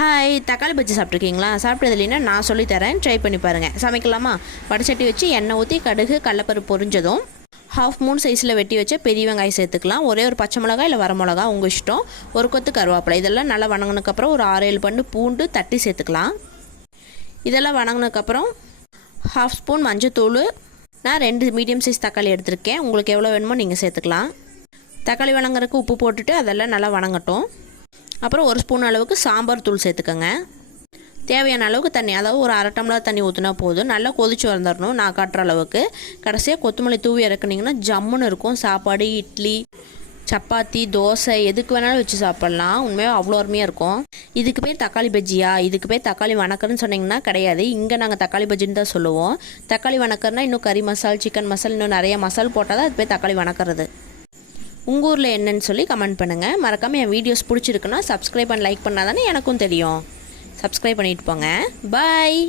Hi, தக்காளி பஜ்ஜி சாப்பிட்ருக்கீங்களா? சாப்பிட்டது இல்லைன்னா நான் சொல்லித்தரேன், ட்ரை பண்ணி பாருங்கள். சமைக்கலாமா? வடைச்சட்டி வச்சு எண்ணெய் ஊற்றி கடுகு கடலைப்பருப்பு பொரிஞ்சதும் ஹாஃப் மூன் சைஸில் வெட்டி வச்ச பெரிய வெங்காயம் சேர்த்துக்கலாம். ஒரே ஒரு பச்சை மிளகா இல்லை வர மிளகா உங்கள் இஷ்டம். ஒரு கொத்து கருவேப்பிலை. இதெல்லாம் நல்லா வணங்கினதுக்கப்புறம் ஒரு 6-7 பண்டு பூண்டு தட்டி சேர்த்துக்கலாம். இதெல்லாம் வணங்கினதுக்கப்புறம் ஹாஃப் ஸ்பூன் மஞ்சத்தூள். நான் 2 மீடியம் சைஸ் தக்காளி எடுத்திருக்கேன். உங்களுக்கு எவ்வளோ வேணுமோ நீங்கள் சேர்த்துக்கலாம். தக்காளி வணங்குறதுக்கு உப்பு போட்டுட்டு அதெல்லாம் நல்லா வணங்கட்டும். அப்புறம் 1 ஸ்பூன் அளவுக்கு சாம்பார் தூள் சேர்த்துக்கோங்க. தேவையான அளவுக்கு தண்ணி, அதாவது ஒரு 1/2 டம்ளர் தண்ணி ஊற்றினா போதும். நல்லா கொதிச்சு வந்துடணும் நான் காட்டுற அளவுக்கு. கடைசியாக கொத்தமல்லி தூவி இறக்குனிங்கன்னா ஜம்முன்னு இருக்கும். சாப்பாடு, இட்லி, சப்பாத்தி, தோசை எதுக்கு வேணாலும் வச்சு சாப்பிட்லாம். உண்மையாக அவ்வளோ அருமையாக இருக்கும். இதுக்கு பேர் தக்காளி பஜ்ஜியா, இதுக்கு பேர் தக்காளி வணக்கறன்னு சொன்னிங்கன்னா கிடையாது. இங்கே நாங்கள் தக்காளி பஜ்ஜின்னு தான் சொல்லுவோம். தக்காளி வணக்கறனா இன்னும் கறி மசால், சிக்கன் மசால், இன்னும் நிறைய மசால் போட்டால் தான் அது பேர் தக்காளி வணக்கிறது. உங்கள் ஊரில் என்னன்னு சொல்லி கமெண்ட் பண்ணுங்கள். மறக்காமல் என் வீடியோஸ் பிடிச்சிருக்குன்னா சப்ஸ்கிரைப் அண்ட் லைக் பண்ணால் தானே எனக்கும் தெரியும். சப்ஸ்கிரைப் பண்ணிட்டு போங்க. பாய்.